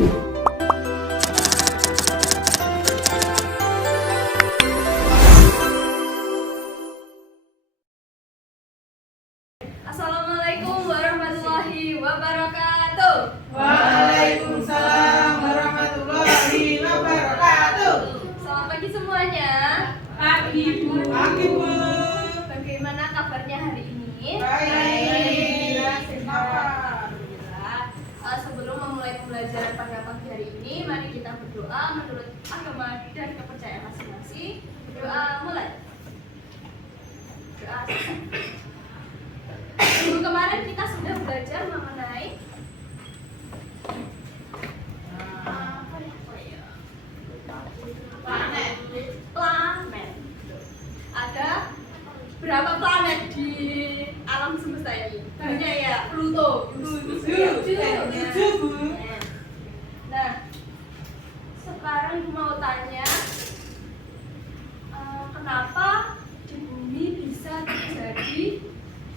Assalamualaikum warahmatullahi wabarakatuh. Waalaikumsalam warahmatullahi wabarakatuh. Selamat pagi semuanya. Pagi Bu. Pagi Bu. Bagaimana kabarnya hari ini? Baik. Alhamdulillah. Sebelum memulai pembelajaran pada pagi hari ini, mari kita berdoa menurut agama dan kepercayaan masing-masing. Doa mulai. Doa. Minggu kemarin kita sudah belajar mengenai planet. Ada berapa planet di alam semesta ini? Banyak ya, Pluto. Tujuh Bu. Nah, sekarang mau tanya, kenapa di bumi bisa terjadi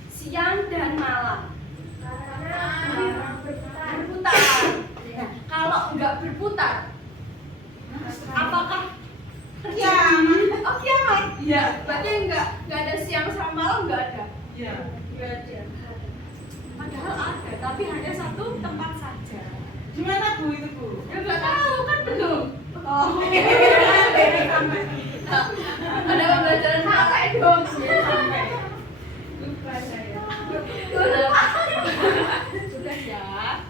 siang dan malam? Karena berputar. Nah, kalau nggak berputar, apakah terjadi? Oh, kiamat. Iya. Berarti nggak ada siang sama malam, nggak ada. Iya. Nggak ada. Padahal ada, tapi hanya satu tempat saja. Gimana Bu itu Bu? Ya nggak tahu kan belum. Oh. Ada pembelajaran sampai dong. Lupa saya. Sudah ya.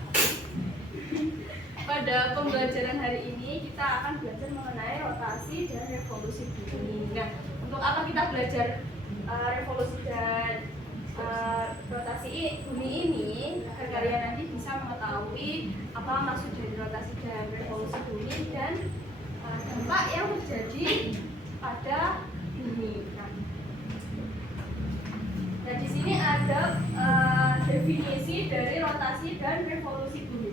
Pada pembelajaran hari ini kita akan belajar mengenai rotasi dan revolusi bumi. Nah, untuk apa kita belajar revolusi dan rotasi bumi ini? Agar kalian nanti bisa mengetahui apa maksud dari rotasi dan revolusi bumi dan dampak yang terjadi pada bumi. Nah, di sini ada definisi dari rotasi dan revolusi bumi.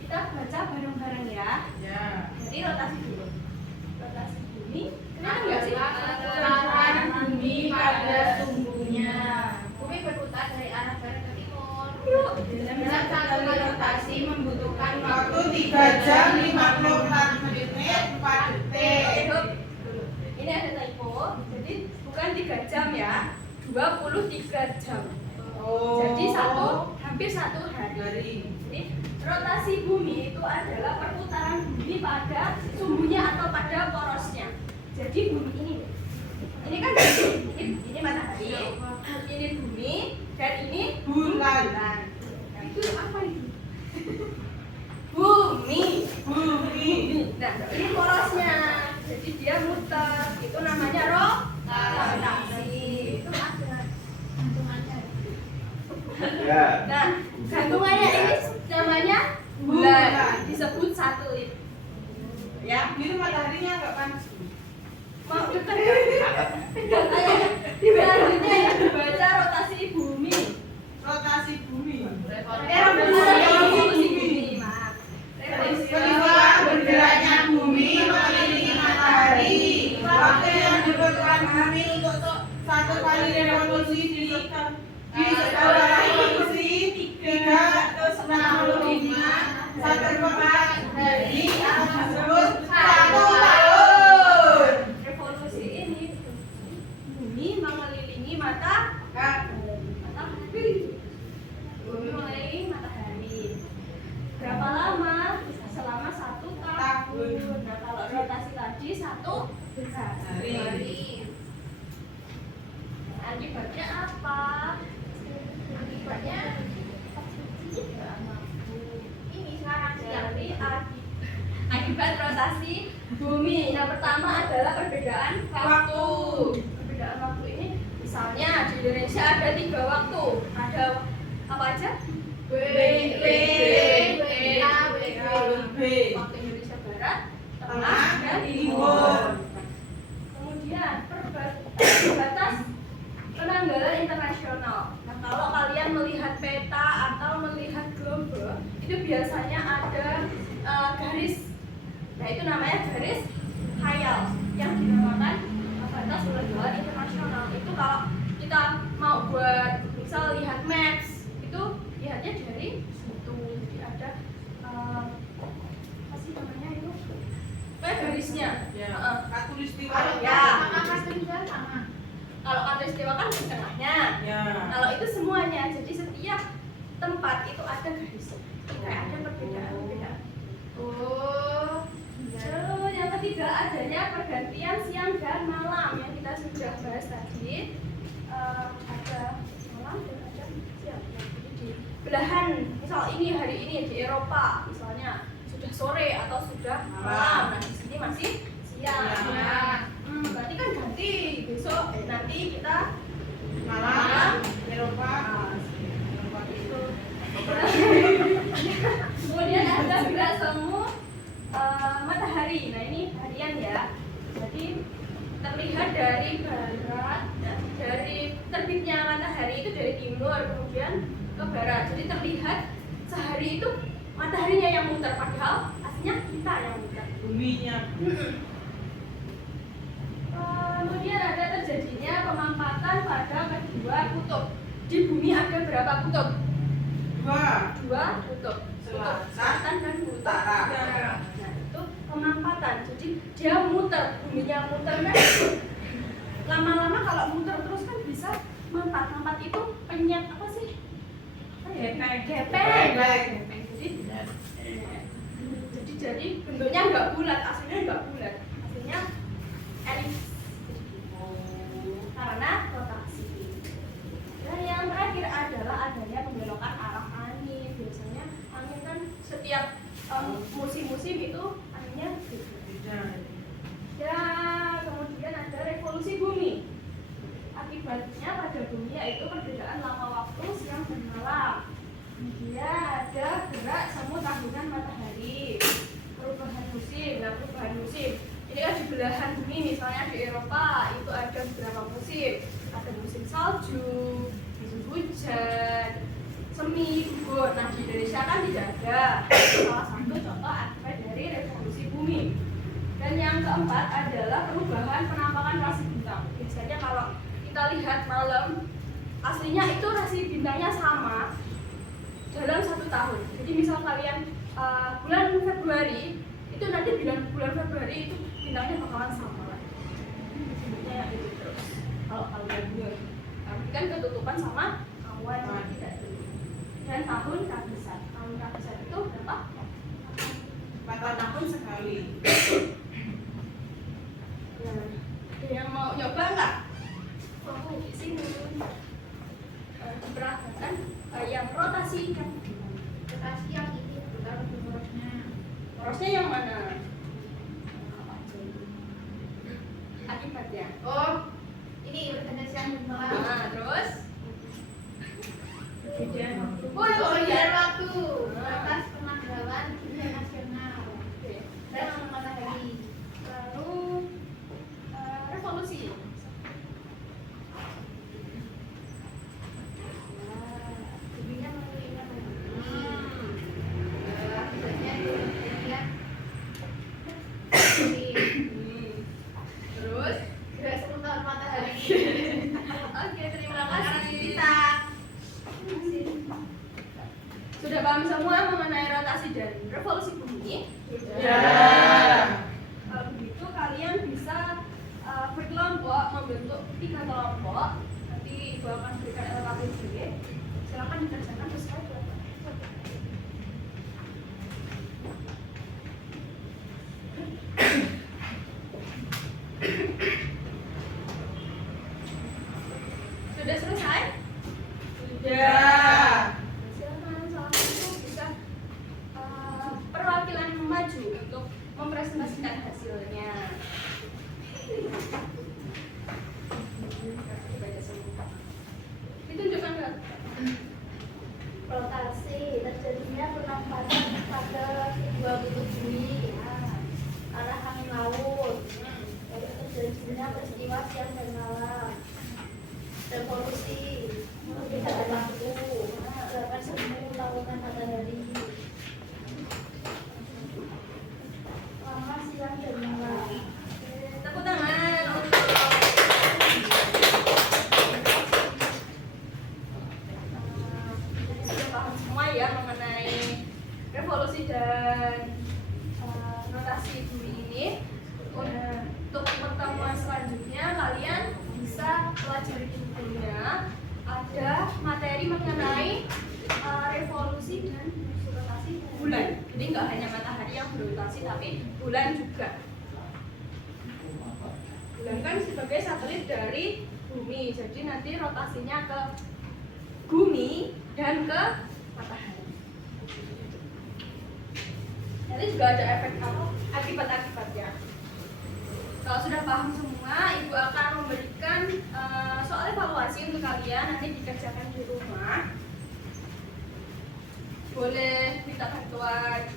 Kita baca bareng-bareng ya. Ya. Jadi rotasi dulu. Rotasi bumi, kenapa nggak sih? Putaran bumi pada sumbunya. Bumi berputar dari arah barat ke timur. Yuk. Dalam satu kali rotasi membutuhkan Waktu 3 jam 54 menit 4 detik. Dulu. Ini ada typo. Jadi bukan 3 jam ya, 23 jam. Oh. Jadi hampir satu hari. Jadi rotasi bumi itu adalah perputaran bumi pada sumbunya atau pada porosnya. Jadi bumi ini kan ini matahari, ini bumi, dan ini Bulan. Itu apa itu? Bumi. Bumi. Nah, ini porosnya. Jadi dia muter. Itu namanya rotasi. Itu ada. Ya. Nah, gantungannya ini namanya bulan. Disebut satelit. Ya, Itu mataharinya agak panas Bu. mau dekat enggak kayak di selanjutnya ya dibaca rotasi bumi. Rotasi bumi. Revolusi bumi. Maaf. Peristiwa bergeraknya bumi mengelilingi matahari. Waktu yang dibutuhkan bumi untuk satu kali revolusi di skala revolusi 365 satu tempat dari alam tersebut 1 tahun. Revolusi ini bumi mengelilingi matahari. Bumi mengelilingi matahari. Berapa lama? Selama 1 tahun. Nah, kalau rotasi tadi 1 hari. Akibatnya apa? Akibatnya ini sekarang Jadi akibat rotasi bumi. Yang pertama adalah perbedaan waktu. Perbedaan waktu ini misalnya di Indonesia ada 3 waktu. Ada apa aja? B. Waktu Indonesia Barat, Tengah, dan Timur. Kemudian batas penanggalan internasional. Nah, kalau kalian melihat peta atau melihat globe, itu biasanya ada garis. Nah, itu namanya garis khayal yang dinamakan batas penanggalan internasional. Itu kalau kita mau buat misal lihat maps, itu lihatnya dari situ. Jadi ada Ya. Heeh. Katulistiwa. Kalau Ya. sama katulistiwa sama. Kalau katulistiwa kan di tengahnya. Ya. Kalau itu semuanya, jadi setiap tempat itu ada garis. Kayak ada perbedaan-perbedaan. Oh. Lalu yang ketiga adanya pergantian siang dan malam yang kita sudah bahas tadi. Ada malam dan ada siang. Jadi di belahan, misal ini hari ini di Eropa misalnya sudah sore atau sudah malam. Nah di sini masih siang. Ya. Berarti kan ganti besok nanti kita Malam. Eropa. Eropa itu. Kemudian ada gerak semu matahari. Nah ini harian ya. Jadi terlihat dari barat, dari terbitnya matahari itu dari timur kemudian ke barat. Jadi terlihat sehari itu mataharinya yang muter padahal aslinya kita yang muter. Buminya. Kemudian ada terjadinya pemampatan pada kedua kutub. Di bumi ada berapa kutub? Dua kutub. Kutub selatan dan kutub Utara. utara. Nah itu pemampatan. Jadi dia muter, buminya muter kan. Lama-lama kalau muter terus kan bisa mampat. Mampat itu penyet apa sih? Gepeng. Gepeng. Jadi bentuknya nggak bulat, aslinya nggak bulat, aslinya elips karena rotasi. Dan yang terakhir adalah adanya pembelokan arah angin. Biasanya angin kan setiap musim-musim itu anginnya beda. Ya, kemudian ada revolusi bumi. Akibatnya pada bumi yaitu perbedaan lama waktu siang dan malam. Kemudian ada gerak semu tahunan matahari. Perubahan musim. Nah, perubahan musim ini kan di belahan bumi, misalnya di Eropa itu ada beberapa musim. Ada musim salju, musim hujan, semi, gugur. Nah, di Indonesia kan tidak ada. Salah satu contoh akibat dari revolusi bumi. Dan yang keempat adalah perubahan penampakan rasi bintang. Biasanya kalau kita lihat malam, aslinya itu rasi bintangnya sama dalam 1 tahun. Jadi misal kalian bulan Februari, itu nanti bulan Februari itu bintangnya bakalan sama lagi. Bentuknya itu terus. Kalau kalian lihat, tapi kan ketutupan sama awan tidak dulu. Dan tahun kabisan. Tahun kabisan itu berapa? 4 tahun sekali. Nah, ada yang mau nyoba nggak? Oh, di sini diperagakan yang rotasi yang Rotasi yang ini bertaruh di porosnya. porosnya yang mana? Apa aja itu? Akibatnya. Oh, ini bertanda siang dan malam. Nah, terus Perbedaan waktu. Oh, perbedaan waktu. Batas penanggalan dunia nasional. Oke. Dan matahari. Lalu revolusi. Dunia memiliki akibatnya dia Terus gerak seputar matahari. oke, terima kasih. Kita Sudah paham semua mengenai rotasi dan revolusi bumi? Ya. Kalau begitu kalian bisa berkelompok membentuk 3 kelompok. Nanti Ibu akan berikan LKPJ. Silakan dikerjakan sesuai kelompok. Sudah selesai? Ya. Silakan salah satu bisa perwakilan maju untuk mempresentasikan hasilnya. Baca semua. Ditunjukkan ke rotasi terjadinya penampatan pada dua kutub bumi, arah angin laut, lalu terjadinya peristiwa siang dan malam, revolusi, perbedaan waktu, gerakan semu tahunan matahari, lama siang dan malam. tepuk tangan untuk jadi sudah paham semua ya mengenai revolusi dan rotasi bumi ini. Untuk pertemuan selanjutnya kalian bisa pelajari bukunya. Ada materi mengenai revolusi dan rotasi bulan. Jadi nggak hanya matahari yang berotasi, tapi bulan juga. Bulan kan sebagai satelit dari bumi, jadi nanti rotasinya ke bumi dan ke matahari. Nanti juga ada efek apa? Akibat-akibatnya. Kalau sudah paham semua, ibu akan memberikan soal evaluasi untuk kalian nanti dikerjakan di rumah. Boleh minta bantuan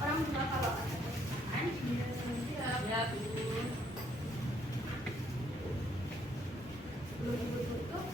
orang tua kalau ada pertanyaan. Ya, Bu. Belum ibu tutup.